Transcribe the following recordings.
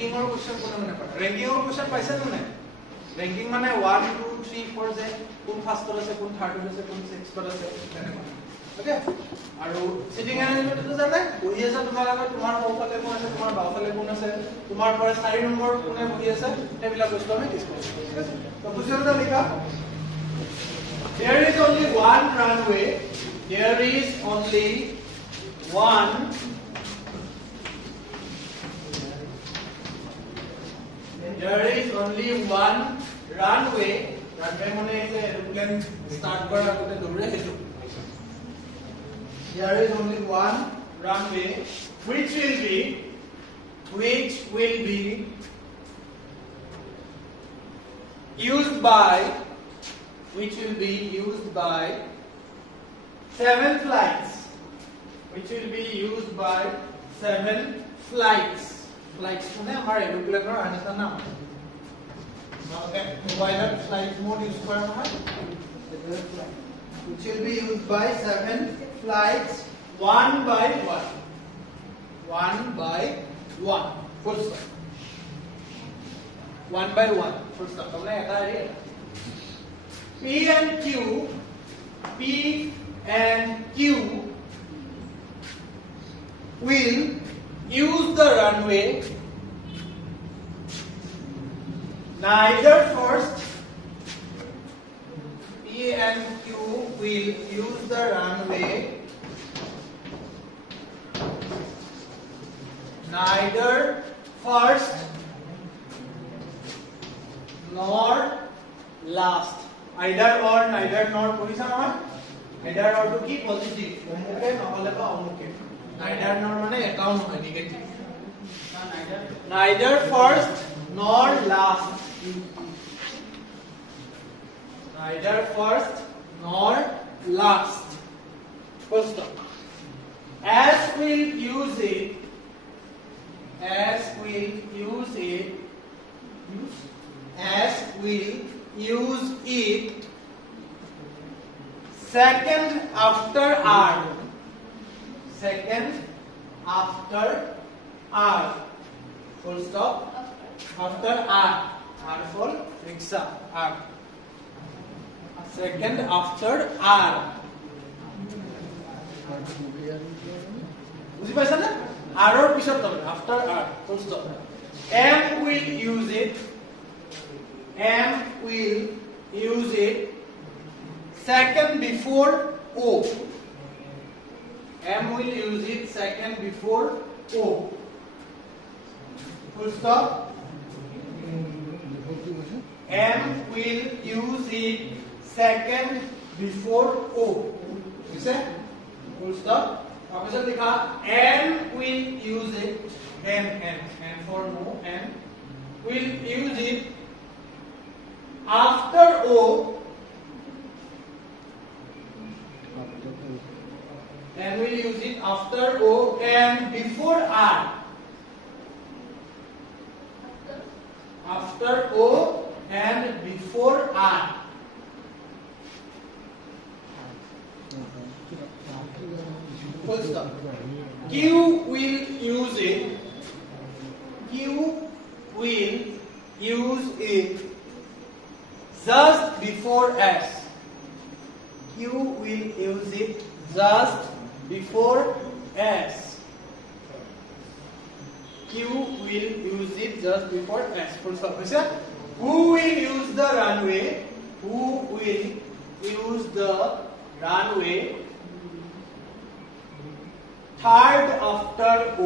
रैंकिंगर question कोने पाय रैंकिंगर question पाइছে নে নাই रैंकिंग माने 1 2 3 4 যে কোন ফার্স্টত আছে কোন থার্ডত আছে কোন সিক্সথত আছে তেনেকুৱা ওকে আৰু সিটিং অ্যাৰেঞ্জমেন্টটো জানে বহি আছে তোমাৰ আগত তোমাৰ বাওফালে কোন আছে তোমাৰ বাওফালে কোন আছে তোমাৰ পৰা 4 নম্বৰ কোনে বহি আছে এইবিলাক বস্তু আমি ডিসকাস কৰিম ঠিক আছে তো বুজিলা লিখা There is only one runway. There is only one There is only one runway. Runway mane is airplane start kora agote dore hetu. There is only one runway which will be used by 7 flights. Flights মানে আমাৰ এৰোপ্লেনৰ আনটা নাম মানে মোবাইলত flight mode use কৰা নহয় which will be used by 7 flights one by one full stop one by one full stop মানে এটা এৰি P and Q will use the runway neither first P and Q will use the runway neither first nor last either or neither nor পঢ়িছা নহয় either or to কি positive অমুকে নহলে বা অমুকে neither nor মানে এটাও নহয় negative neither first nor last full stop as will use it second after R full stop after R for rickshaw R second after R বুঝি পাইছা না R or পিছত তবে after R full stop M will use it second before O M will use it second before O full stop M will use it second before O ठीक है full stop option लिखा N will use it N for no N will use it after O and will use it after O and before R after O and before R full stop Q will use it just before S Q will use it just before S Q will use it just before S full stop who will use the runway third after O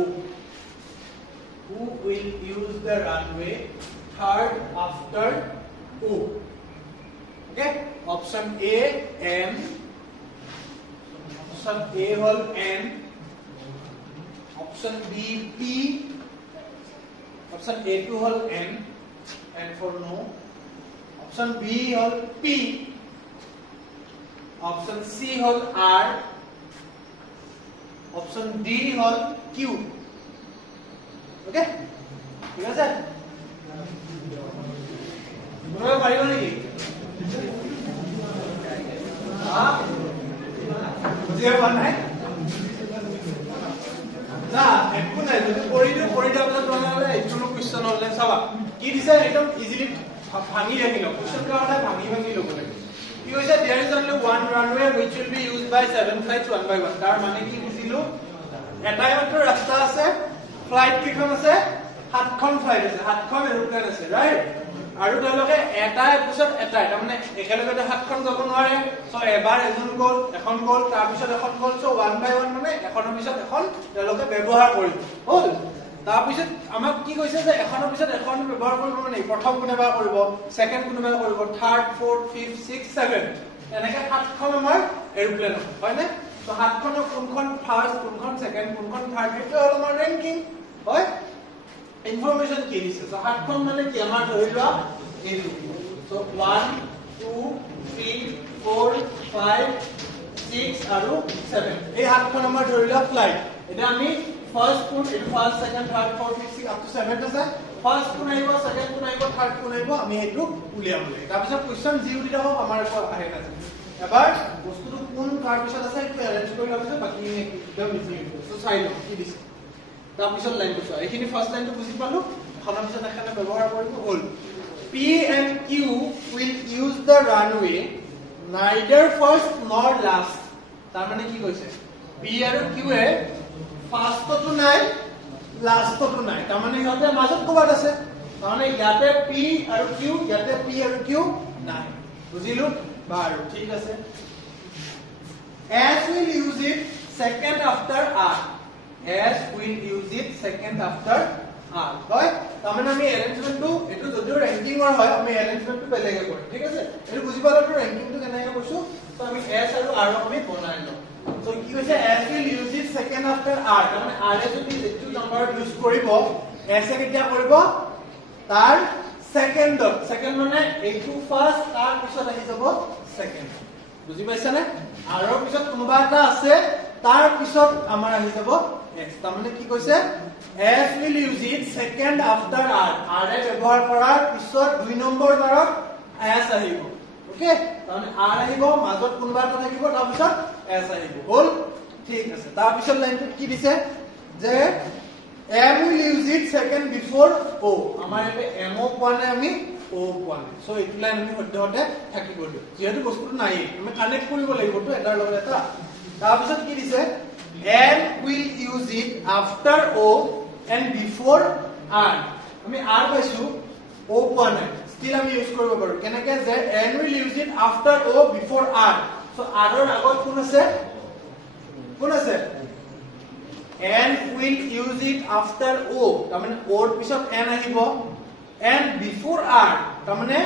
who will use the runway third after O okay option A M option A hol N option B P option A2 hol N and for no option B hol P option C hol R option D hol Q okay ঠিক আছে তোমরা পারিবা নাকি বুঝিয়ে পান নাই না একো নাই যদি পড়ি দিও আপোনালোকে তোমালোকে এইটো কোৱেশ্চন চাবা কি দিছে একদম ইজিলি ভাঙি ৰাখিলো কোশ্চেন কাৰনে ভাঙি লব লাগে কি হৈছে there is only one runway which will be used by 7 flights one by one তাৰ মানে কি বুজিলো এটাই মাত্ৰ ৰাস্তা আছে ফ্লাইট কিখন আছে 7খন ফ্লাইট আছে 7খন এৰোপ্লেন আছে ৰাইট আৰু তেওঁলোকে এটা এপিসোড এটা তাৰ মানে একেলগে 7খন যাব নোৱাৰে সো এবাৰ এজন গল এখন গল তাৰ পিছত এখন গল সো 1 by 1 মানে এখনৰ পিছত এখন তেওঁলোকে ব্যৱহাৰ কৰিব হল তাৰ পিছত আমাক কি কৈছে যে এখনৰ পিছত এখন ব্যৱহাৰ কৰিব মানে প্ৰথম কোনবা কৰিব সেকেন্ড কোনবা কৰিব third fourth fifth six seven এনেকে 7খন আমাৰ এৰোপ্লেন হয় না তো 7খনৰ কোনখন ফাৰ্স্ট কোনখন সেকেন্ড কোনখন থাৰ্ড এটা হল আমাৰ ৰেংকিং হয় ইনফৰমেশন কি দিছে সো 7খন মানে কি আমাৰ ধৰিলোৱা এইটো সো 1 2 3 4 5 6 আৰু 7 এই 7খন আমাৰ ধৰিলোৱা ফ্লাইট এটা আমি first কোন এটো first second third fourth fifth six up to 7 আছে ফার্স্ট কোন আইব সেকেন্ড কোন আইব থার্ড কোন আইব আমি হেতু উলিয়াম লাগে তাৰ পিছত কোশ্চেন জি উলিয়া হ'ব আমাৰ আহে না এবাৰ বস্তুটো কোন কাৰ পিছত আছে এটো এৰেঞ্জ কৰি লওঁতে বাকি একদম ইজি সো চাই লও কি দিছে তাৰ পিছত লাইনটো চোৱা এইখিনি ফাৰ্স্ট লাইনটো বুজি পালো খনৰ পিছত এখানে ব্যৱহাৰ কৰিব হল P and Q will use the runway neither first nor last তাৰ মানে কি কৈছে P আৰু Q এ ফাৰ্স্ট তো নাই লাস্ট তো নাই তাৰ মানে ইহতে মাজত কবাত আছে তাৰ মানে ইয়াতে P আৰু Q ইয়াতে P আৰু Q নাই বুজিলো বাৰু ঠিক আছে S will use it second after R S will use it second after R হয় তাৰ মানে আমি এৰেঞ্জমেন্টটো এটো যদিও ৰেংকিংৰ হয় আমি এৰেঞ্জমেন্টটো বেলেগে কৰিম ঠিক আছে এটো বুজি পালাটো ৰেংকিংটো কেনেকৈ কৈছো তো আমি S আৰু R আমি বনাই লম So কি হৈছে S will use it second after R মানে R এ যদি যেটো নম্বৰ ইউজ কৰিব S এ কেতিয়া কৰিব তাৰ সেকেন্ড মানে এইটো ফাৰ্স্ট তাৰ পিছত আহি যাব সেকেন্ড বুজি পাইছা নে R ৰ পিছত কোনবা এটা আছে তাৰ পিছত আমাৰ আহি যাব S তাৰ মানে কি কৈছে S will use it second after R R এ ব্যৱহাৰ কৰাৰ পিছত 2 নম্বৰ বাৰত S আহিব ওকে মানে R আহিব মাজত কোনবা এটা থাকিব তাৰ পিছত S আহিব হল ঠিক আছে তাৰ পিছত লাইনটো কি দিছে যে M will use it second before O আমাৰ এতে M ও কোৱা নাই আমি O কোৱা নাই সো এইটো লাইন আমি সদ্যহতে থাকিব দিও যেহেতু বস্তুটো নাই আমি কানেক্ট কৰিব লাগিব তো এটাৰ লগত এটা তাৰ পিছত কি দিছে M will use it after O and before R আমি R পাইছো O কোৱা নাই still আমি ইউজ কৰিব পাৰো কেনেকৈ যে M will use it after O before R so R ৰ আগত কোন আছে N will use it after O তাৰ মানে O ৰ পিছত N আহিব and before R তাৰ মানে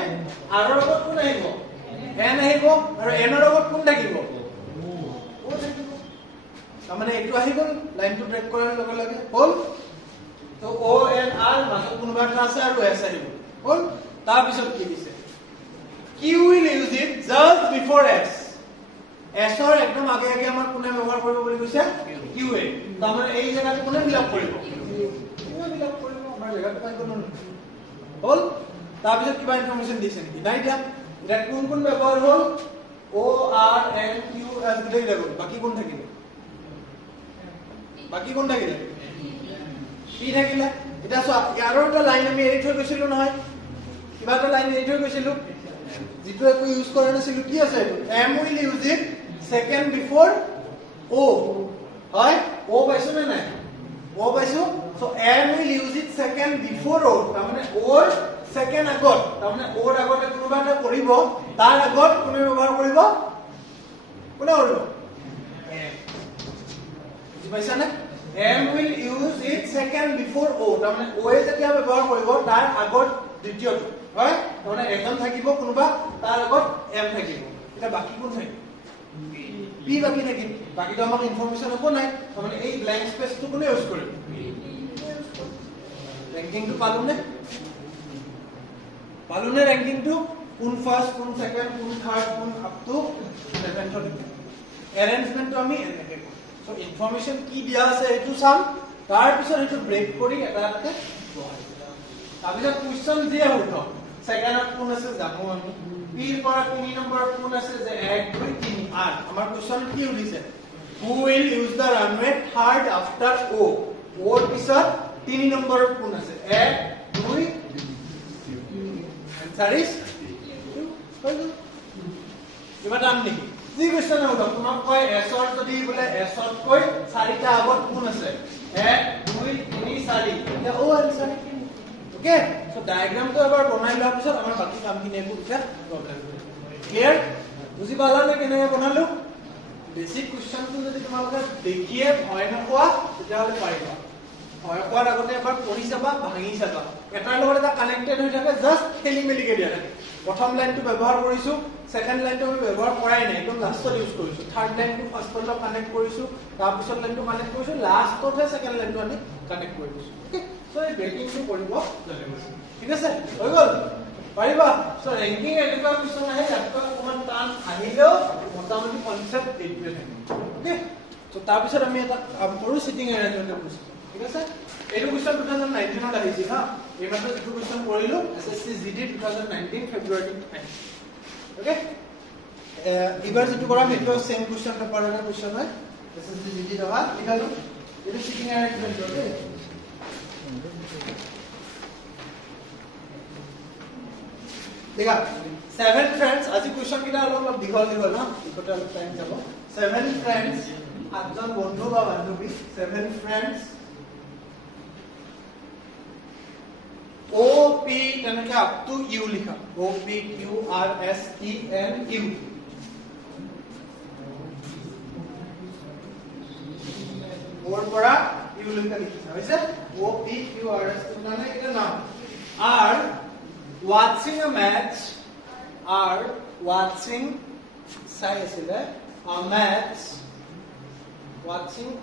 R ৰ আগত কোন আহিব N আহিব আৰু N ৰ আগত কোন থাকিব O থাকিব তাৰ মানে এইটো আহি গল লাইনটো ব্ৰেক কৰাৰ লগে লগে হল তো O and R মাজত কোনবা এটা আছে আৰু S আহিব হল তাৰ পিছত কি দিছে Q will use it just before S S ৰ একদম আগে আগে আমাৰ কোনে ব্যৱহাৰ কৰিব বুলি কৈছে Q এ তাৰ মানে এই জায়গাটো কোনে ফিল আপ কৰিব আমাৰ জায়গাটো পাই গল হল তাৰ পিছত কিবা ইনফৰমেশন দিছে নেকি নাই দিয়া এটা কোন ব্যৱহাৰ হল O R N Q S গিটাই লাগিব বাকি কোন থাকিব P থাকিলে এটা চোৱা ইয়াৰৰ এটা লাইন আমি এৰি থৈ গৈছিলো নহয় কিবা এটা লাইন এৰি থৈ গৈছিলো যেটো একো ইউজ কৰা নাছিলো কি আছে M will use it second before O হয় O পাইছো নে নাই O পাইছো so M will use it second before O তাৰ মানে O ৰ সেকেন্ড আগত তাৰ মানে O ৰ আগতে কোনবা এটা কৰিব তাৰ আগত কোনে ব্যৱহাৰ কৰিব কোনে কৰিব বুজি পাইছা নে M will use it second before O তাৰ মানে O এ যেতিয়া ব্যৱহাৰ কৰিব তাৰ আগত দ্বিতীয়টো হয় মানে একদম থাকিব কোনবা তাৰ আগত M থাকিব এটা বাকি কোন থাকিব P বাকি থাকিব বাকিটো আমাক ইনফৰমেশন একো নাই মানে এই ব্ল্যাঙ্ক স্পেসটো কোনে ইউজ কৰিব ৰেংকিংটো পালোনে ৰেংকিংটো কোন ফাৰ্স্ট কোন সেকেন্ড কোন থাৰ্ড কোন আপ টু 7th এৰেঞ্জমেন্টটো আমি এনেকে কৰো সো ইনফৰমেশন কি দিয়া আছে এটো চাম তাৰ পিছত এটো ব্ৰেক কৰি এটা এটাকে বহাই তাৰ পিছত কোৱেশ্চন দিয়া হ'ব সেকেন্ডত কোন আছে জানো আমি P ৰ পৰা 3 নম্বৰত কোন আছে যে 1 2 3 8 আমাৰ কোৱেশ্চন কি উলিছে who will use the runway third after O O ৰ পিছত 3 নম্বৰত কোন আছে 1 2 4 কিবা টান নেকি যি কোৱেশ্চন হ'ব তোমাক কয় s ৰ যদি বলে s ৰ কৈ 4টা আগত কোন আছে 1 2 3 4 এটা ও আনসাৰ ওকে সো ডায়াগ্ৰামটো এবাৰ বনাই লোৱাৰ পিছত আমাৰ বাকি কামখিনি একো এতিয়া প্ৰবলেম ক্লিয়াৰ বুজি পালা নে কেনে বনালো বেসিক কোৱেশ্চনটো যদি তোমালোকে দেখিয়ে ভয় নকোৱা তেতিয়াহলে পাৰিবা ভয় কোৱাৰ আগতে এবাৰ পঢ়ি চাবা ভাঙি চাবা এটাৰ লগত এটা কানেক্টেড হৈ থাকে জাস্ট খেলি মেলিকে দিয়া থাকে প্ৰথম লাইনটো ব্যৱহাৰ কৰিছো সেকেন্ড লাইনটো আমি ব্যৱহাৰ কৰাই নাই একদম লাষ্টত ইউজ কৰিছো থাৰ্ড লাইনটো ফাৰ্ষ্টৰ লগত কানেক্ট কৰিছো তাৰ পিছত লাইনটো কানেক্ট কৰিছো লাষ্টতহে সেকেন্ড লাইনটো আমি কানেক্ট কৰিছো ওকে সো এই ব্ৰেকিংটো কৰিব লাগিব ঠিক আছে হৈ গ'ল পাৰিবা সো ৰেংকিং এনেকুৱা কোৱেশ্চন আহে ইয়াতকৈ অকমান টান আহিলেও মোটামুটি কনসেপ্ট এইটোৱে থাকে ওকে সো তাৰ পিছত আমি এটা কাম কৰো সিটিং এৰেঞ্জমেন্টৰ কোৱেশ্চন ঠিক আছে এইটো কোৱেশ্চন 2019 ত আহিছিল হা এই মাত্ৰ এইটো কোৱেশ্চন কৰিলো এসএসসি জিডি 2019 ফেব্ৰুৱাৰী ওকে এবাৰ যেটো কৰা সেইটো সেম কোৱেশ্চন পেপাৰৰ কোৱেশ্চন হয় এসএসসি জিডি দহা লিখালো এইটো সিটিং এৰেঞ্জমেন্ট ওকে देखा 7 फ्रेंड्स আজি কোৱেশ্চন কিটা অলপ দীঘল দীঘল না ইকটা অলপ টাইম যাব 7 फ्रेंड्स আঠজন বন্ধু বা বান্ধৱী 7 फ्रेंड्स O P তেনেকে আপ টু ইউ লিখা O P Q R S T N U ওর পৰা ইউ লিখা লিখিছা হৈছে O P Q R S মানে এটা নাম আর watching a match are watching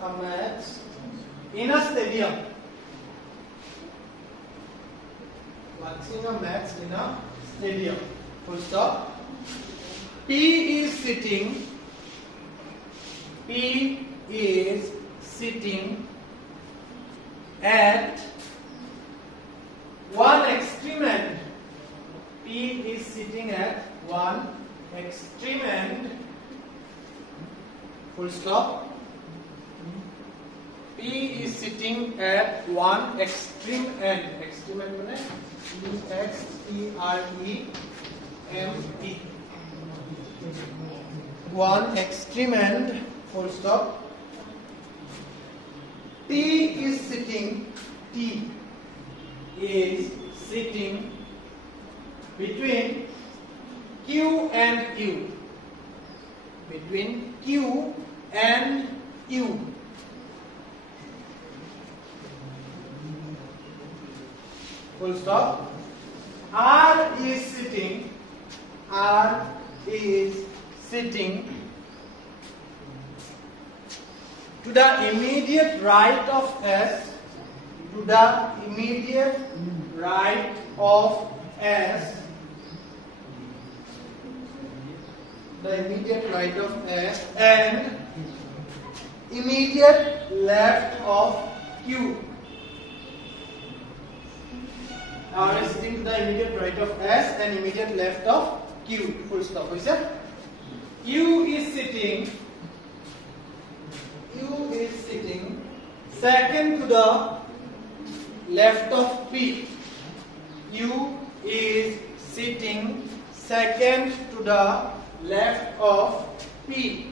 a match in a stadium full stop P is sitting at one extreme end P is sitting at one extreme end full stop P is sitting at one extreme end means X T R E M E one extreme end full stop T is sitting between Q and U full stop R is sitting to the immediate right of S and immediate left of Q. R is sitting to the immediate right of S and immediate left of Q. Full stop. What is that? Q is sitting second to the left of P. U is sitting second to the left of P.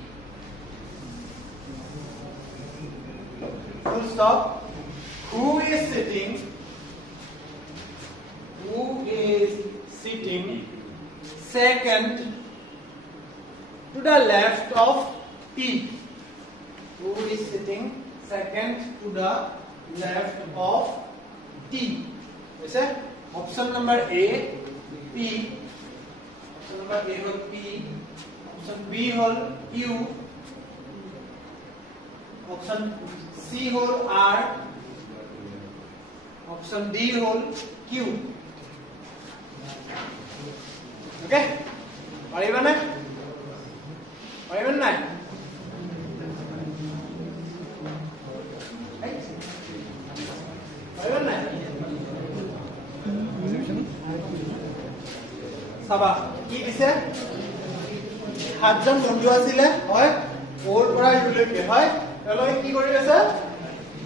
Full stop. Who is sitting second to the left of P. Who is sitting second to the left of T? Is it? Option number A, P. Option number A was P. Option B was U. Option C was R. Option D was Q. Okay? Pariba na? Pariba na? চাবা কি দিছে সাতজন বন্ধু আছিলে হয় ওৰ পৰা ইউলৈকে হয় তেওঁলোকে কি কৰি আছে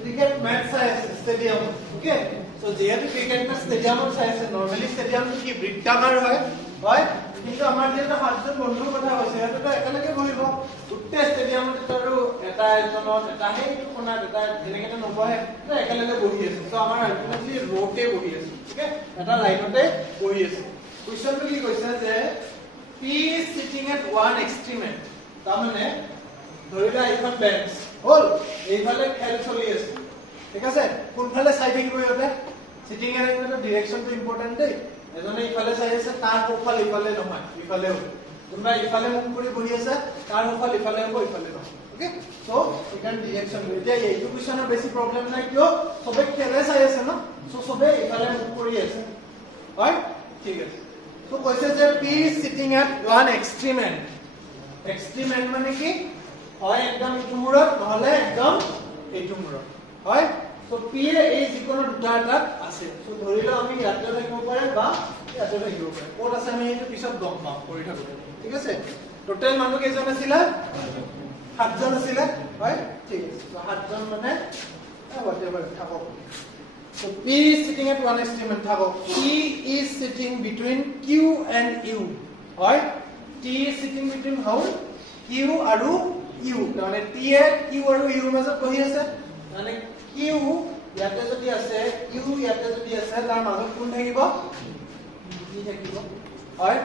ক্ৰিকেট মেচ চাই আছে স্টেডিয়াম ওকে সো যেহেতু ক্ৰিকেট মেচ স্টেডিয়ামত চাই আছে নৰমালি স্টেডিয়ামটো কি বৃত্তাকাৰ হয় হয় কিন্তু আমাৰ যেটা সাতজন বন্ধুৰ কথা হৈছে এটা একেলগে বহিব গোটেই স্টেডিয়ামত আৰু এটা এজনত এটা হেইটো কোণাত এটা যেনেকৈ নবহে একেলগে বহি আছে সো আমাৰ আলটিমেটলি ৰোটে বহি আছে ওকে এটা লাইনতে বহি আছে কোৱেশ্চনটো কি কৈছে যে P is sitting at one extreme end তাৰমানে ধৰিলা এখন বেঞ্চ হল এইফালে খেল চলি আছে ঠিক আছে কোনফালে চাই থাকিব ইহঁতে সিটিং এৰেঞ্জমেন্টৰ ডাইৰেকশনটো ইম্পৰ্টেন্ট দেই এজনে ইফালে চাই আছে তাৰ সোফাল ইফালে নহয় ইফালে হ'ব কোনবা ইফালে মুখ কৰি বহি আছে তাৰ সোফাল ইফালে হ'ব ইফালে নহয় ওকে সো ইকান ডাইৰেকশন এতিয়া এইটো কোৱেশ্চনৰ বেছি প্ৰবলেম নাই কিয় সবে খেলে চাই আছে ন সো সবে ইফালে মুখ কৰি আছে হয় ঠিক আছে সো কৈছে যে P is sitting at one extreme end মানে কি হয় একদম ইটো মূৰত নহলে একদম এইটো মূৰত হয় সো P এ এই যিকোনো দুটা এটা আছে সো ধৰিলো আমি ইয়াতে থাকিব পাৰে বা ইয়াতে থাকিব পাৰে কোড আছে আমি এইটো পিছত গম পাম কৰি থাকো ঠিক আছে টোটাল মানুহ কেইজন আছিল 7 জন আছিল হয় ঠিক আছে সো 7 জন মানে whatever থাকক so P is sitting at one extreme and থাকক P is sitting between Q and U হয় T is sitting between how Q আৰু U মানে T এ Q আৰু U মাজত বহি আছে মানে Q ইয়াতে যদি আছে U ইয়াতে যদি আছে তাৰ মাজত কোন থাকিব T থাকিব হয়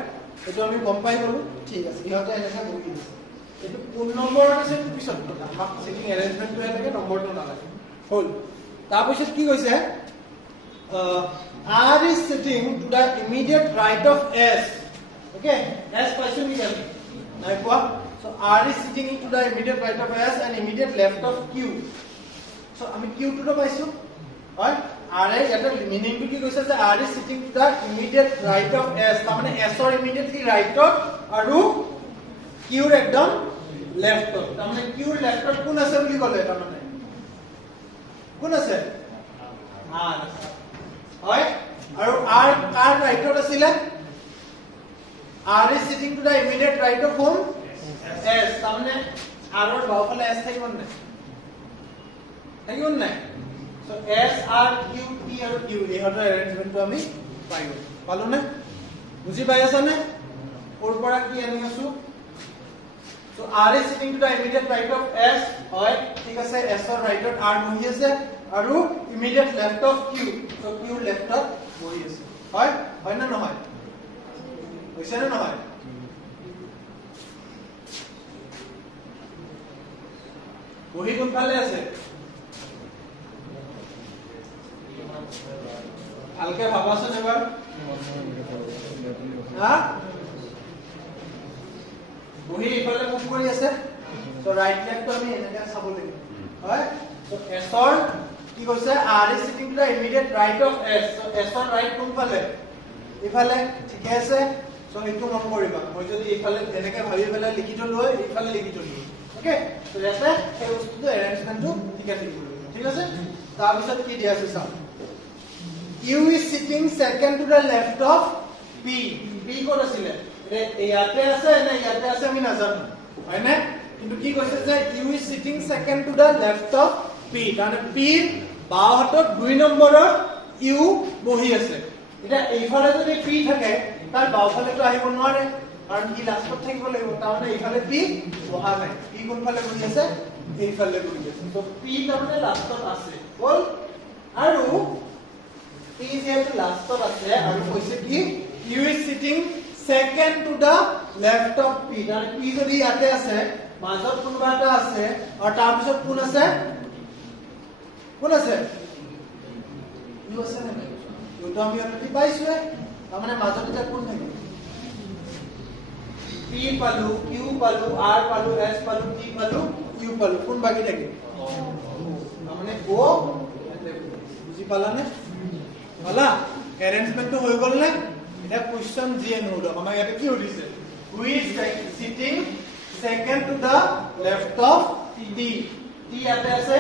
এটো আমি গম পাই গলো ঠিক আছে ইহতে এনেকা বহি আছে এটো কোন নম্বৰ আছে পিছত কথা আমাক সিটিং এৰেঞ্জমেন্টটো লাগে নম্বৰটো নালাগে হল তাৰ পিছত কি কৈছে R is sitting to the immediate right of S okay S পাইছো নি জানি নাই কোৱা so R is sitting to the immediate right of S and immediate left of Q so আমি Q to পাইছো হয় R এ এটা মিনিং কি কৈছে যে R is sitting to the immediate right of S তাৰ মানে S or immediately right of আৰু Q ৰ একদম left of তাৰ মানে Q ৰ left of কোন আছে বুলি ক'লে তাৰ মানে কোন আছে R হয় আৰু R কাৰ ৰাইটত আছিল R is sitting to the immediate right of whom S তাৰমানে R ৰ বাওফালে S থাকিব নাই থাকিব নাই so S R Q T আৰু Q ইহঁতৰ এৰেঞ্জমেন্টটো আমি পাই গলো পালো না বুজি পাই আছা নে ওৰ পৰা কি আনি আছো so R is sitting to the immediate right of S হয় ঠিক আছে S ৰ ৰাইটত R বহি আছে আৰু immediate left of Q so Q লেফটত বহি আছে হয় হয় না নহয় হৈছে না নহয় বহি কোনফালে আছে ভালকে ভাবাচোন এবাৰ হা বহি ইফালে মুভ কৰি আছে so ৰাইট লেফট আমি এনেকৈ চাব লাগিব হয় so S ৰ কি কৈছে R is sitting to the immediate right of S so S ৰ ৰাইট কোনফালে ইফালে ঠিক আছে so এইটো মন কৰিবা মই যদি ইফালে এনেকৈ ভাবি পেলাই লিখি থলো ইফালে লিখি থলো ওকে so ইয়াতে এই বস্তুটো এৰেঞ্জমেন্টটো ঠিক আছে ঠিক আছে তাৰ পিছত কি দিয়া আছে চাও Q is sitting second to the left of P P কোন আছিল ইয়াতে আছে না ইয়াতে আছে আমি নাজানো হয় না কিন্তু কি কৈছে যে Q is sitting second to the left of P মানে P বাও হাতত 2 নম্বৰৰ U বহি আছে এটা এইফালে যদি P থাকে তাৰ বাওফালেটো আহিব নোৱাৰে কাৰণ কি লাষ্টত থাকিব লাগিব তাৰমানে এইফালে P বহা নাই P কোনফালে বহি আছে এইফালে বহি আছে তো P তাৰমানে লাষ্টত আছে বল আৰু P যেটো লাষ্টত আছে আৰু কৈছে কি Q is sitting second to the left of P তাৰ P যদি ইয়াতে আছে মাজত কোনবা এটা আছে আৰু তাৰ পিছত কোন আছে U আছে না U তো আমি অলৰেডি পাইছো তাৰমানে মাজত এটা কোন থাকে P পালো Q পালো R পালো S পালো T পালো U পালো কোন বাকি থাকে তাৰমানে O বুজি পালানে ভালা এৰেঞ্জমেন্টটো হৈ গল না এটা কোৱেশ্চন জিয়ে নহলো আমাৰ ইয়াতে কি উঠিছে who is sitting second to the left of T ইয়াতে আছে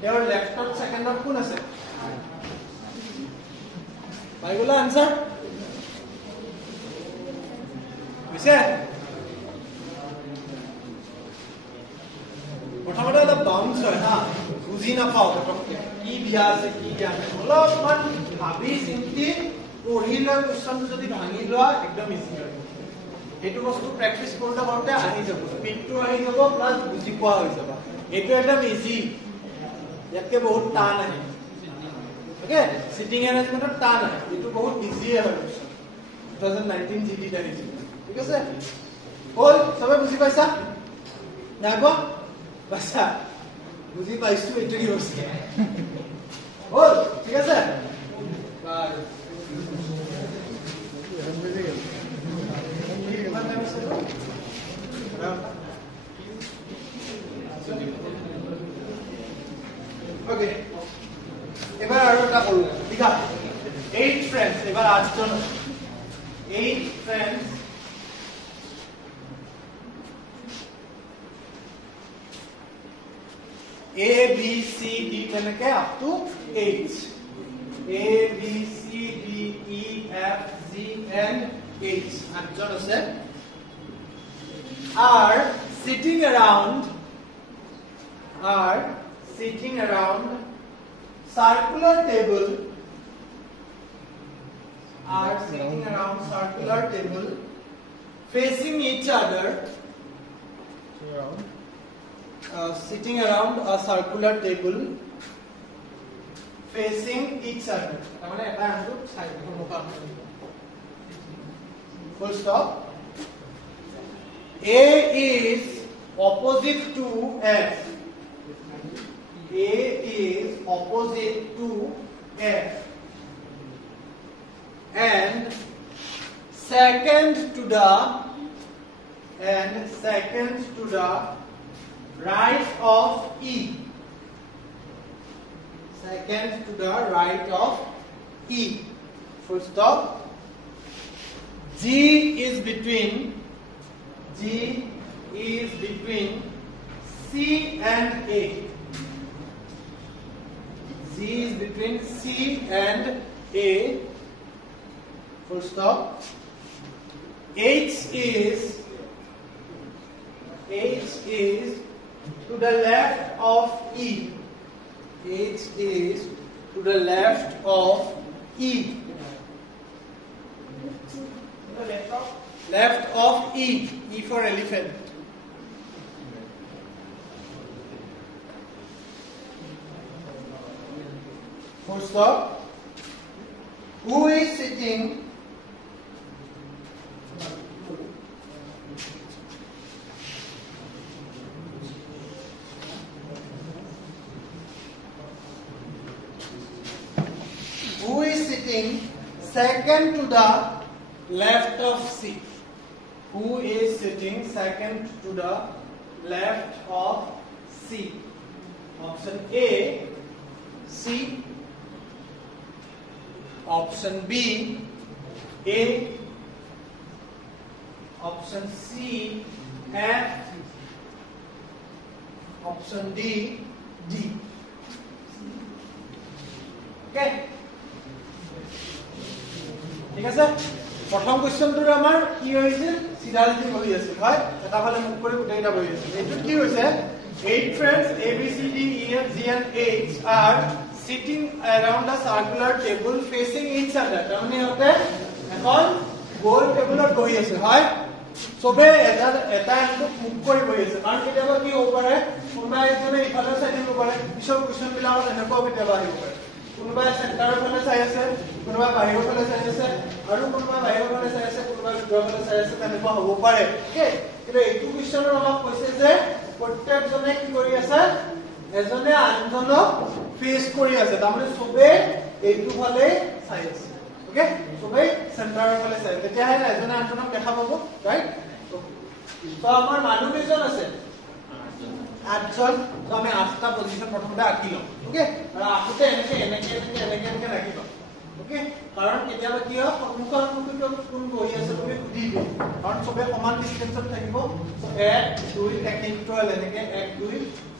তেওঁৰ লেফটত সেকেন্ডত কোন আছে পাই গলা আনসাৰ বুঝছে প্ৰথমতে অলপ বাউন্স হয় হা বুজি নাপাও পটককে কি দিয়া আছে কি দিয়া আছে অলপমান ভাবি চিন্তি পঢ়ি লৈ কোৱেশ্চনটো যদি ভাঙি লোৱা একদম ইজি হয় এইটো বস্তু প্ৰেক্টিস কৰোঁতে কৰোঁতে আহি যাব স্পিডটো আহি যাব প্লাস বুজি পোৱা হৈ যাব এইটো একদম ইজি ইয়াতকে বহুত টান আহে ওকে সিটিং এৰেঞ্জমেন্টৰ টান আহে এইটো বহুত ইজি হয় 2019 জিডি আহিছে ঠিক আছে হ'ল সবে বুজি পাইছা নাগো বাছা বুজি পাইছো এইটো কি হৈছে হ'ল ঠিক আছে বাৰু ওকে এবার আর একটা করব লিখা 8 ফ্রেন্ডস এবার 8 জন 8 friends A B C D তেনেকে up to 8 A B C D E F G and H 8 জন আছে are sitting around circular table facing each other sitting around a circular table facing each other মানে এটা আনটো side মুখান full stop A is opposite to F A is opposite to F and second to the right of E second to the right of E full stop G is between C and A G is between C and A full stop H is to the left of E H is to the left of E left of E E for elephant full stop who is sitting second to the left of C who is sitting second to the left of C option A C option B A option C F option D D okay ঠিক আছে প্রথম কোশ্চেনটোৰ আমাৰ কি হৈছিল সিধালতি বহি আছিল হয় এটা ফালে মুখ কৰি উঠাইটা বহি আছিল এইটো কি হৈছে 8 friends A B C D E F G and H are sitting around a circular table facing each other তাৰমানে হতে এখন গোল টেবুলত বহি আছে হয় সবে এটা এটো মুখ কৰি বহি আছে কাৰণ কেতিয়াবা কি হ'ব পাৰে কোনোবা এজনে ইফালে চাই দিব পাৰে পিছৰ কোশ্চেন বিলাকত এনেকুৱা কেতিয়াবা আহিব পাৰে কোনোবা সেন্টাৰৰ ফালে চাই আছে কোনোবা বাহিৰৰ ফালে চাই আছে আৰু কোনোবা বাহিৰৰ ফালে চাই আছে কোনোবা ভিতৰৰ ফালে চাই আছে তেনেকুৱা হ'ব পাৰে ওকে কিন্তু এইটো কোৱেশ্চনৰ অলপ কৈছে যে প্ৰত্যেকজনে কি কৰি আছে এজনে আনজনক ফেস কৰি আছে তাৰমানে সবে এইটো ফালে চাই আছে ওকে সবে সেন্টাৰৰ ফালে চাই তেতিয়াহে এজনে আনজনক দেখা পাব ৰাইট তো আমাৰ মানুহ কেইজন আছে 8 জন তো আমি 8টা পজিশন প্ৰথমতে আঁকি লম ওকে আৰু আঁকোতে এনেকে ৰাখিব ওকে কাৰণ কেতিয়াবা কি হয় সন্মুখৰ কোন বহি আছে তুমি সুধি দিও কাৰণ সবে সমান ডিসটেন্সত থাকিব 1 2 1 এনেকে 1 2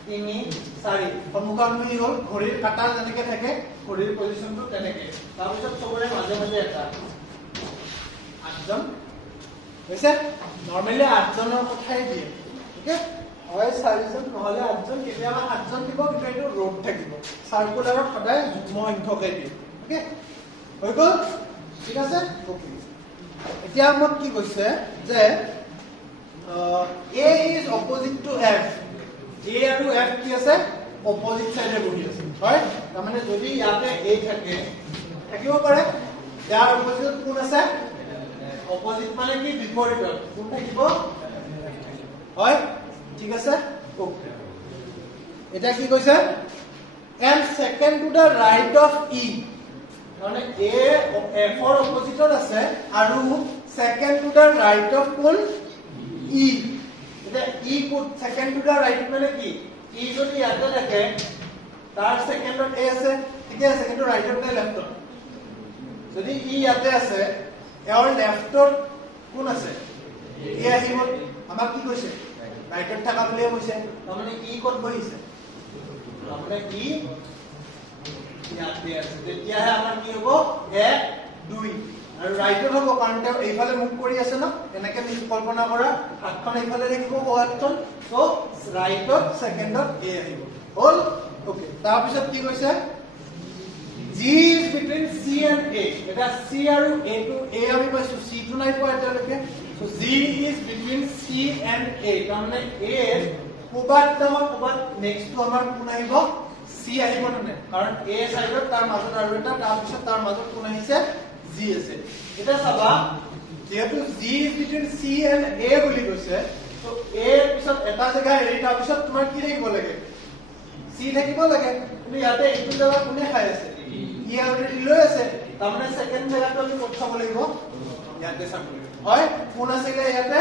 3 4 সন্মুখৰমুখী হ'ল ঘড়ীৰ কাটা যেনেকে থাকে ঘড়ীৰ পজিশনটো তেনেকে তাৰপিছত সবৰে মাজে মাজে এটা 8 জন হৈছে নৰমালি 8 জনৰ কথাই দিয়ে ওকে হয় 4জন নহলে 8জন কেতিয়াবা 8জন দিব কিন্তু এইটো ৰোড থাকিব সাৰ্কুলাৰত সদায় যুগ্ম সংখ্যকে দিয়ে ওকে হৈ গল ঠিক আছে ওকে এতিয়া আমাক কি কৈছে যে A is opposite to F A আৰু F কি আছে opposite side বহি আছে হয় তাৰ মানে যদি ইয়াতে A থাকে থাকিব পাৰে ইয়াৰ opposite কোন আছে opposite মানে কি বিপৰীত কোন থাকিব হয় ঠিক আছে ওকে এটা কি কৈছে and second to the right of E মানে A F ৰ opposite আছে আৰু second to the right of কোন E এটা E code second to the right মানে কি E যদি ইয়াতে থাকে তাৰ সেকেন্ডত A আছে ঠিক আছে কিন্তু ৰাইটত নাই লেফটত যদি E ইয়াতে আছে এৰ লেফটত কোন আছে A আহিব আমাক কি কৈছে রাইটত থাকা বুলিয়ে কৈছে মানে E কোড বহিছে মানে E ইয়াতে আছে তেতিয়াহে আমাৰ কি হ'ব 1 2 আৰু ৰাইটত হ'ব কাৰণ তেওঁ এইফালে মুখ কৰি আছে ন এনেকে আমি কল্পনা কৰা হাতখন এইফালে ৰাখিব হাতখন সো ৰাইটত সেকেন্ডত A আহিব হল ওকে তাৰ পিছত কি কৈছে G is between C and A এটা C আৰু A to A আমি পাইছো C to নাই পোৱা এতিয়ালৈকে so G is between C and A তাৰমানে A কোবাত নেক্সট টু আমাৰ কোন আহিব C আহিব নে কাৰণ A সাইডত তাৰ মাজত আৰু এটা তাৰ পিছত তাৰ মাজত কোন আহিছে G আছে এটা চাবা যেহেতু G is between C and A বুলি কৈছে so A পিছত এটা জায়গা এৰি তাৰ পিছত তোমাৰ কি থাকিব লাগে C থাকিব লাগে কিন্তু ইয়াতে এইটো জায়গা কোনে খাই আছে ই অলৰেডি লৈ আছে তাৰমানে সেকেন্ড জায়গাটো আমি ক'ত চাব লাগিব ইয়াতে চাব লাগিব হয় কোন আছে ইয়াতে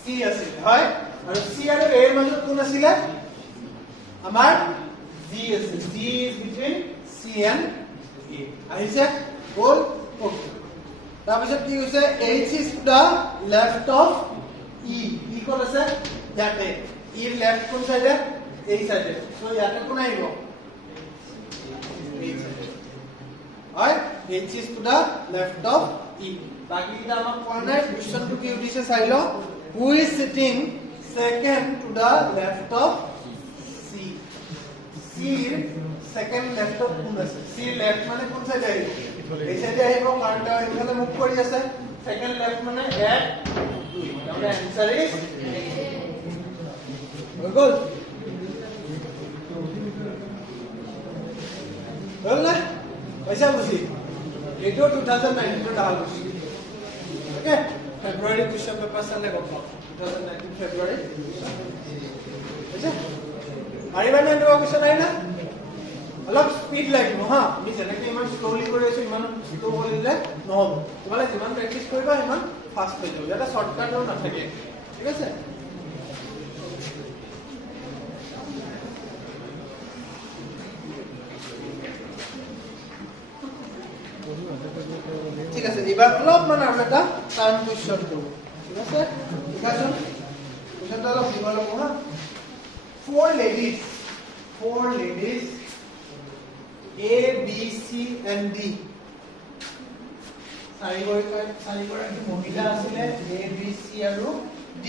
C আছে হয় আৰু C আৰু A ৰ মাজত কোন আছিল আমাৰ G আছে G is between C and A আহিছে বল ওকে তাৰপিছত কি হৈছে H is the left of E E কোন আছে ইয়াতে E ৰ লেফট কোন সাইডে এই সাইডে সো ইয়াতে কোন আহিব এই সাইডে হয় H is to the left of E বাকি কিটা আমাক কোৱানাই কোৱেশ্চনটো কি উঠিছে চাইলো who is sitting second to the left of C C second left of কোন আছে C left মানে কোন সাইডে আহিব এই সাইডে আহিব কাৰণ তেওঁ এইফালে মুখ কৰি আছে সেকেন্ড লেফট মানে 1 2 আমাৰ आंसर ইজ গল বললে পয়সা বুঝি এটো 2019 ৰ আহল ওকে ফেব্ৰুৱাৰী কুৱেশ্চন পেপাৰ চালে গম পাম 2019 ফেব্ৰুৱাৰী আচ্ছা আইবানে তো কুৱেশ্চন আই না অলপ স্পিড লাগিব হা আমি যেনেকৈ ইমান স্লোলি কৰি আছো ইমান স্লো কৰিলে নহব তোমালোকে যিমান প্ৰেক্টিস কৰিবা ইমান ফাস্ট হৈ যাব এটা শৰ্টকাটও নাথাকে ঠিক আছে ঠিক আছে এবাৰ অলপ মানে আমৰা এটা টাইম কোৱেশ্চন কৰব ঠিক আছে ঠিক আছে কোৱেশ্চনটা অলপ দিব লাগিব হা four ladies A B C and D চাৰিগৰাকী মহিলা আছিল A B C আৰু D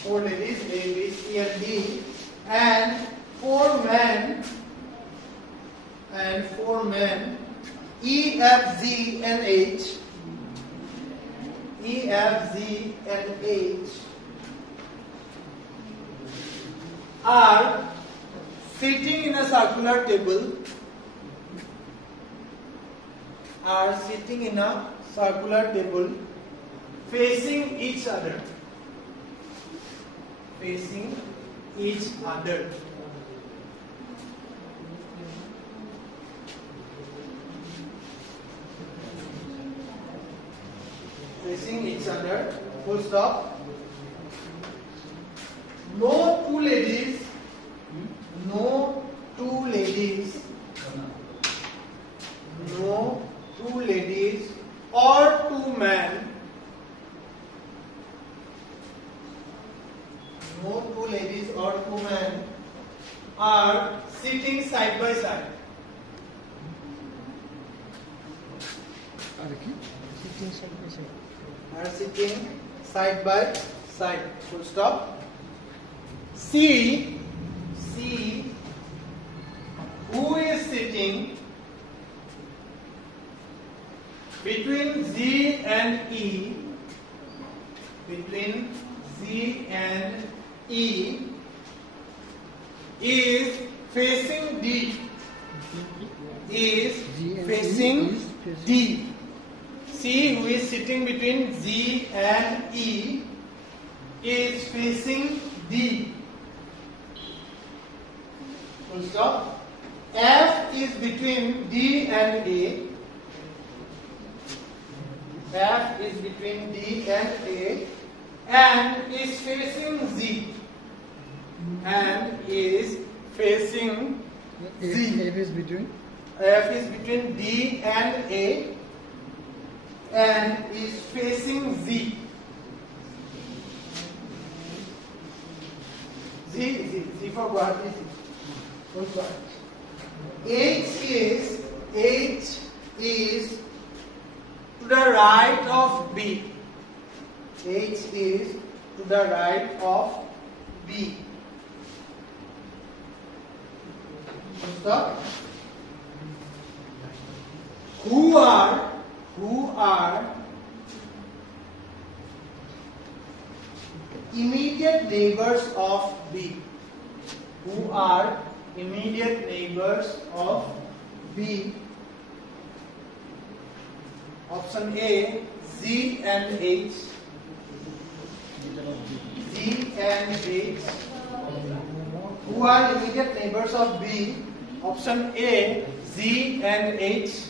four ladies A B C and D and four men E F Z and H are sitting in a circular table facing each other facing each other full stop no two ladies or two men are sitting side by side are sitting side by side. Full stop. C, who is sitting between Z and E, is facing D. C, who is sitting between Z and E, is facing D. Full stop. F is between D and A. F is between D and A and is facing Z. F is between D and A and is facing Z. Z for Guwahati. H is to the right of B. H is to the right of B. Stop. Who are immediate neighbors of B? Who are immediate neighbors of B? Option A, Z and H. Who are immediate neighbors of B? Option A, Z and H.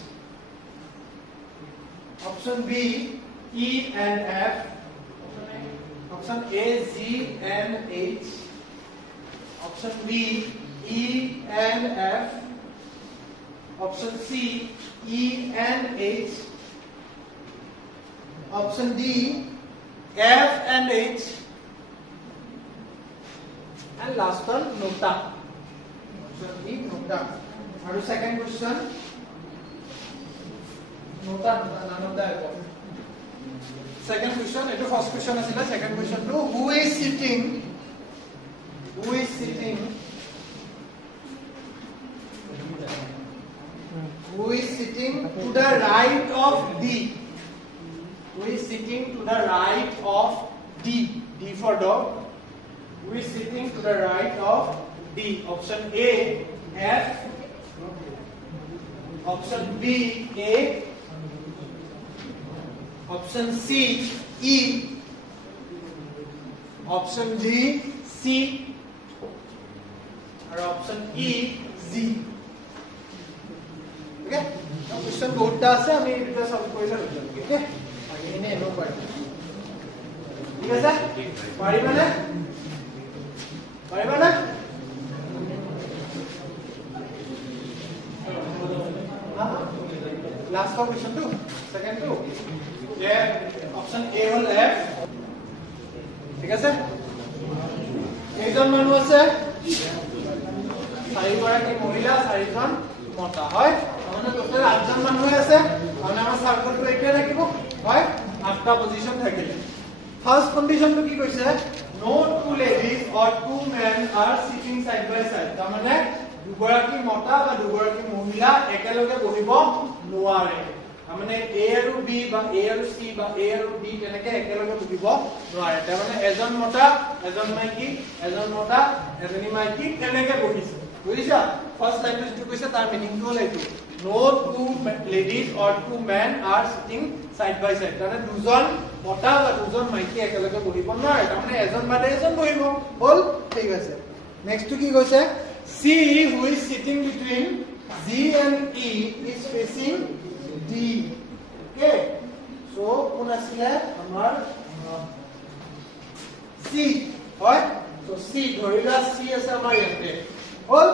Option B, E and F. Option A, Z and H. Option B, E and F. Option C, E and H. Option D, F and H. And last one, nota. Option D, nota. And second question, nota, none of that. Second question, first question is second question. Who is sitting to the right of D? Who is sitting to the right of D? D for dog. Who is sitting to the right of D? Option A, F. Option B, A. Option C, E. Option D, C. Or option E, Z. Okay? Now question board ta ase ami eta solve kori la okay? Age ene no pari. ঠিক আছে? পারিবা না? পারিবা না? Last question two, second two. Yeah, option A hall F. ঠিক আছে? এইজন মানুহ আছে, চাৰিগৰাকী মহিলা, চাৰিজন মতা হয়। মানে টোটাল 8জন মানুহ আছে। মানে আমাৰ সাৰ্কেলটো এইটোৱে থাকিব, হয়? 8টা পজিশন থাকিলে। ফার্স্ট কন্ডিশনটো কি কৈছে? No two ladies or two men are sitting side by side. তাৰ মানে দুগৰাকী মতা বা দুগৰাকী মহিলা একেলগে বহিব নোৱাৰে। তাৰ মানে A আৰু B বা A আৰু C বা A আৰু D তেনেকে একেলগে বহিব নোৱাৰে। তাৰ মানে এজন মতা, এজন মাইকী, এজন মতা, এজনী মাইকী তেনেকে বহিছে। বুজিছা? ফার্স্ট লাইনটো যেটো কৈছে তাৰ মিনিংটো হ'ল এইটো। No two ladies or two men are sitting side by side. তাৰ মানে দুজন মতা বা দুজন মাইকী একেলগে বহিব নোৱাৰে। তাৰ মানে এজন বাদে এজন বহিব। হ'ল? ঠিক আছে। নেক্সট কি কৈছে? C, who is sitting between Z and E, is facing D. Okay? So, কোন আছিলে আমাৰ C, হয়? So, C ধৰিলা C আছে আমাৰ ইয়াতে। হ'ল?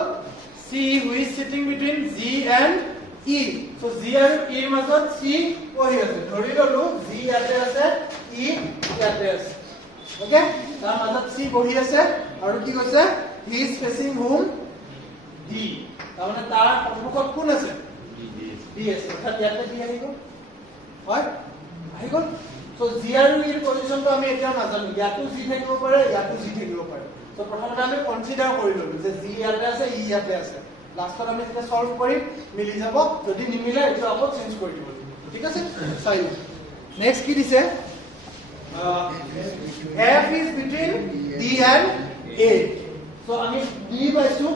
C, who is sitting between Z and E. So, Z আৰু E ৰ মাজত C বহি আছে। ধৰি ললো Z ইয়াতে আছে, E ইয়াতে আছে। Okay? তাৰ মাজত C বহি আছে আৰু কি কৈছে? He is facing whom? D. তাৰ মানে তাৰ সন্মুখত কোন আছে? D আছে। অৰ্থাৎ ইয়াতে D আহিব। হয়? আহি গ'ল? সো জি আৰু ইৰ পজিশনটো আমি এতিয়া নাজানো ইয়াতো জি থাকিব পাৰে ইয়াতো জি থাকিব পাৰে সো প্ৰথমতে আমি কনসিডাৰ কৰি ললো যে জি ইয়াতে আছে ই ইয়াতে আছে লাষ্টত আমি যেতিয়া সলভ কৰিম মিলি যাব যদি নিমিলে এটা আকৌ চেঞ্জ কৰি দিব ঠিক আছে চাই নেক্সট কি দিছে f is between d and a so আমি d পাইছো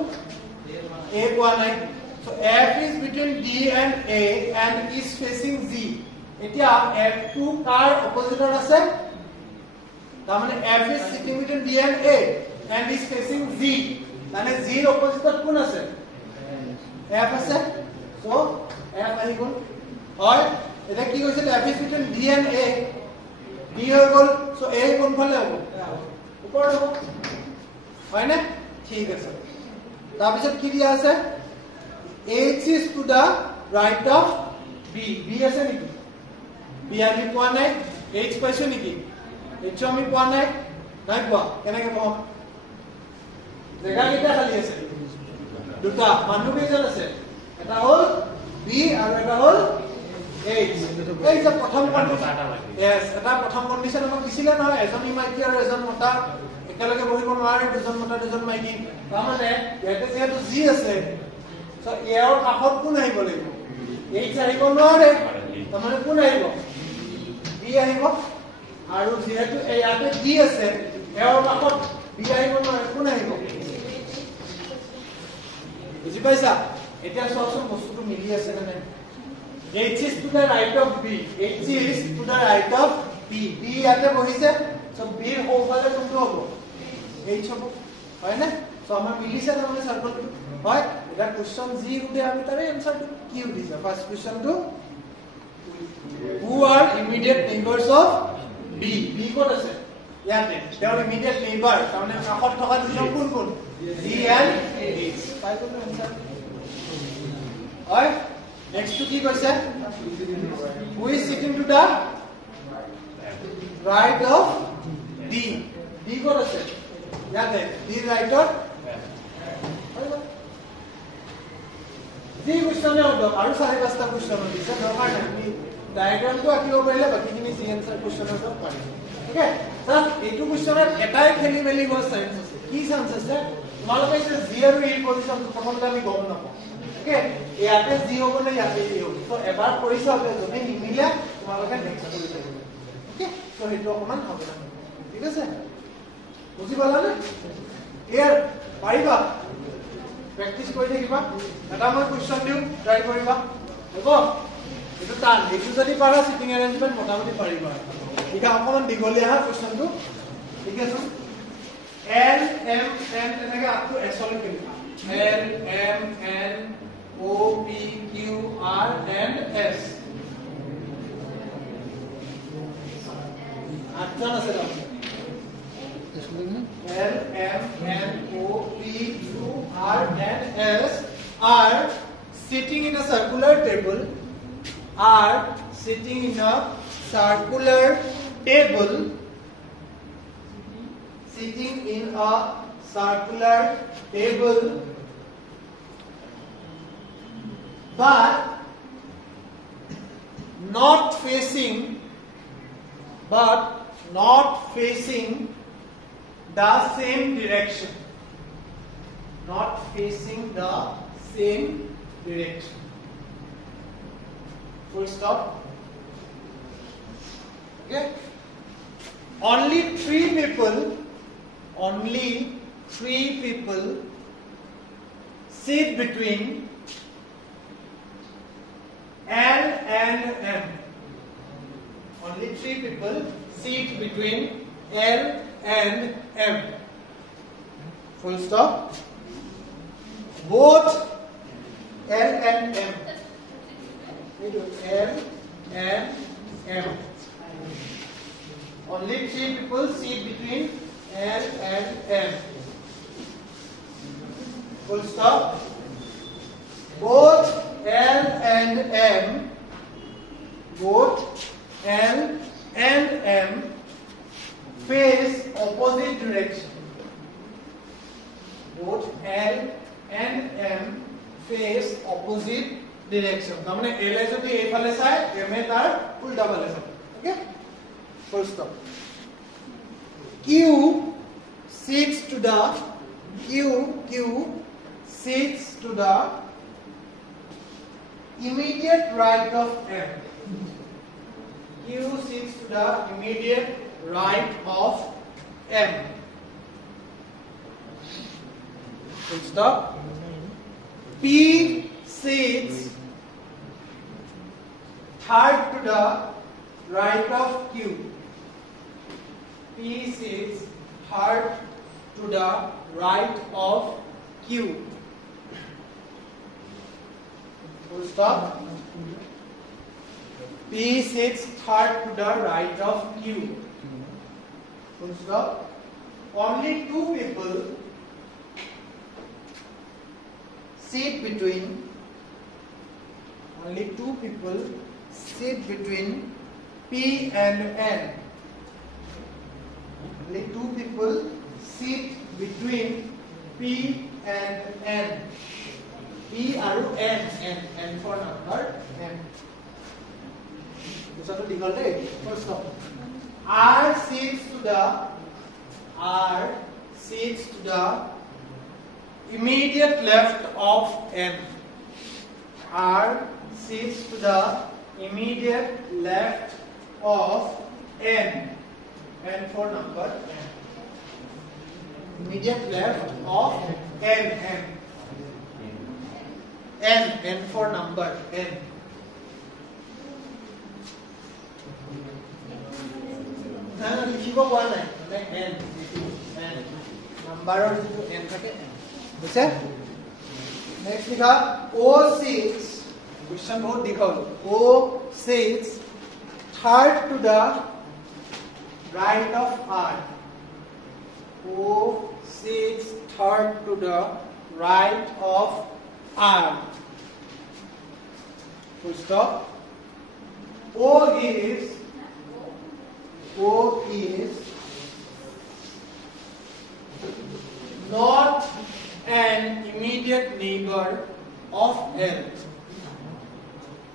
a কোৱা নাই so f is between d and a and is facing z এতিয়া f2 কাৰ অপোজিটত আছে তাৰ মানে f is sitting between d and a and is facing z মানে z ৰ অপোজিটত কোন আছে f আছে so f আহি গ'ল হয় এটা কি কৈছে f is between d and a d হৈ গ'ল so a কোন ফালে হ'ব ওপৰত হ'ব হয় না ঠিক আছে তাৰ পিছত কি দিয়া আছে h is to the right of b b আছে নেকি b আমি পোৱা নাই h পাইছো নেকি h আমি পোৱা নাই নাই পোৱা কেনেকৈ পাম জেগা কেইটা খালি আছে দুটা মানুহ কেইজন আছে এটা হ'ল b আৰু এটা হ'ল h এই যে প্ৰথম কন্ডিশন yes এটা প্ৰথম কন্ডিশন আমাক দিছিলে নহয় এজন মাইকী আৰু এজন মতা একেলগে বহিব নোৱাৰে দুজন মতা দুজন মাইকী তাৰ মানে ইয়াতে যেহেতু g আছে সো ইয়াৰ কাষত কোন আহিব লাগিব h আহিব নোৱাৰে তাৰ মানে কোন আহিব b আহিব আৰু যেহেতু ইয়াতে d আছে ইয়াৰ কাষত b আহিব নোৱাৰে কোন আহিব বুজি পাইছা এতিয়া সবচোন বস্তুটো মিলি আছে নে নাই h is to the right of b h is to the right of b b ইয়াতে বহিছে সো b ৰ ওফালে কোনটো হ'ব h হ'ব হয় না সো আমাৰ মিলিছে তাৰমানে সাৰ্কলটো হয় এটা কোশ্চন জি উঠে আমি তাৰে আনসাৰটো কি উঠিছে first কোশ্চনটো who are immediate neighbors of b b ক'ত আছে ইয়াতে তেওঁৰ immediate neighbor তাৰমানে কাষত থকা দুজন কোন কোন g and h পাই গ'লো আনসাৰ হয় next to কি কৈছে who is sitting to the right of d d ক'ত আছে ইয়াতে d right of जी क्वेश्चन है और आरो सारे पांचটা क्वेश्चन দিছে দৰকাৰ নাই আমি ডায়াগ্ৰামটো আঁকিব পাৰিলে বাকিখিনি জি এনসাৰ क्वेश्चनৰ দৰ পাৰিম ঠিক আছে তাত এইটো क्वेश्चনত এটাই খেলি মেলি গছ চাইন্স আছে কি চান্স আছে তোমালোকে যে জি আৰু ই পজিশন প্ৰথমতে আমি গম নাপাওঁ ঠিক আছে ইয়াতে জি হ'ব নে ইয়াতে ই হ'ব তো এবাৰ কৰিছা হবে যদি নিমিলে তোমালোকে নেক্সট কৰি থাকিব ঠিক আছে তো সেইটো অকমান হবে না ঠিক আছে বুজি পালানে ইয়াৰ পাৰিবা প্ৰেক্টিস কৰি থাকিবা এটা মই কোশ্চন দিও ট্ৰাই কৰিবা হ'ব এটো টান এটো যদি পাৰা সিটিং অ্যাৰেঞ্জমেন্ট মোটামুটি পাৰিবা এটা অকমান দীঘলীয়া হা কোশ্চনটো ঠিক আছে L M N এনেকৈ আপ টু S লৈকে লিখা L M N O P Q R and S আঠজন আছে তাতে L M N O P Q R and S are sitting in a circular table but not facing the same direction full stop okay only three people sit between L and M only three people sit between L and M full stop both L and M L and M only three people sit between L and M full stop both L and M face opposite direction both L and M face opposite direction তার মানে L যদি এই ফালে চায় M এ তার উল্টা ফালে চায় okay Full stop. Q sits to the immediate right of M. Q sits to the immediate right of M. Full stop. P sits third to the right of Q. P sits third to the right of Q. Full stop. P sits third to the right of Q. Full stop. Only two people sit between P and N. Only two people sit between P and N. P and N for number N. This is the legal day. First stop. R sits to the immediate left of N. R sits to the immediate left of N. N for number N. Immediate left of N. N for number N. লিখিব কোৱা নাই মানে N নাম্বাৰৰ যিটো N থাকে বুঝছে next লিখা O6 question বহুত দীঘল O6 third to the right of R. O6 third to the right of R. Full stop. O is not an immediate neighbor of L.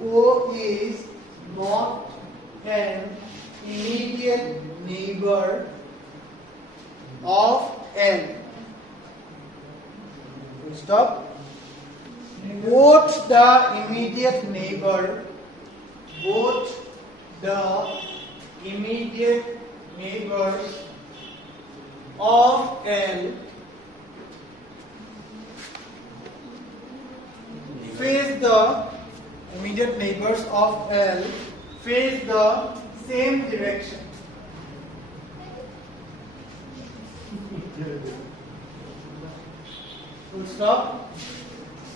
O is not an immediate neighbor of L. Full stop. Both the immediate neighbors of L face the same direction. Full stop.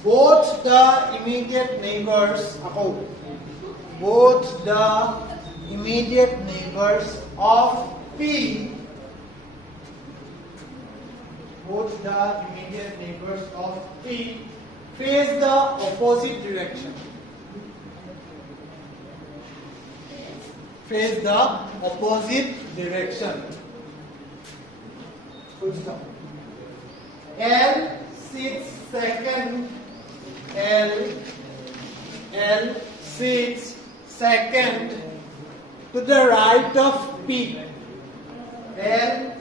Both the immediate neighbors of P face the opposite direction. Full stop. L sits second. L sits second to the right of P. L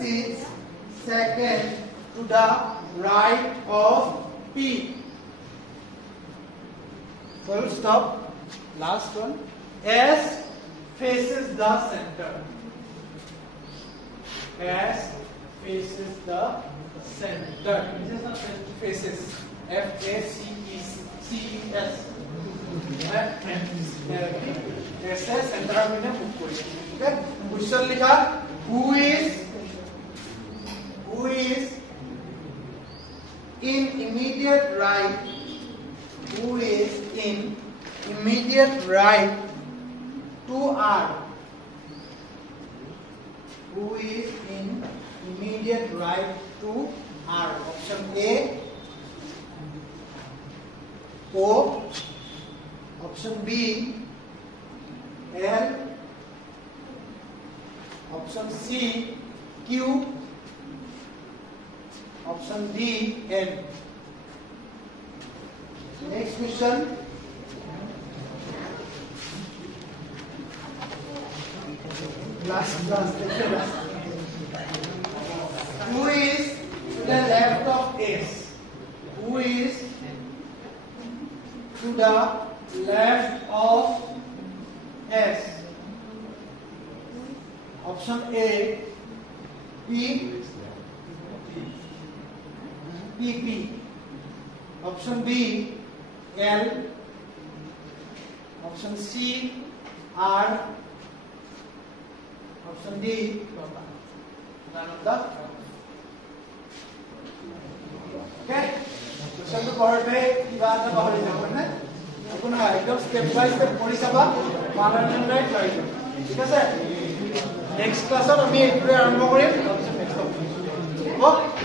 sits second to the right of P. Full stop. Last one. S faces the center. S faces the center. Faces. F-A-C-E-C-E-S. Center में move करिए. Okay. Question लिखा. Who is in immediate right? Who is in immediate right to R? Who is in immediate right to R? Option A. O. Option B. L. Option C. Q. Option D. N. Next question. Who is to the left of S? Who is to the left of S? Option A, P. Option B, L. Option C, R. Option D, none of the. Okay? Question to पढ़ते किबा आता पढ़ी जाओ ना अपन एकदम step by step पढ़ी जाबा parliament right right ठीक আছে नेक्स्ट क्लासत আমি এইটোৰে আৰম্ভ কৰিম তাৰপিছত নেক্সট হ'ব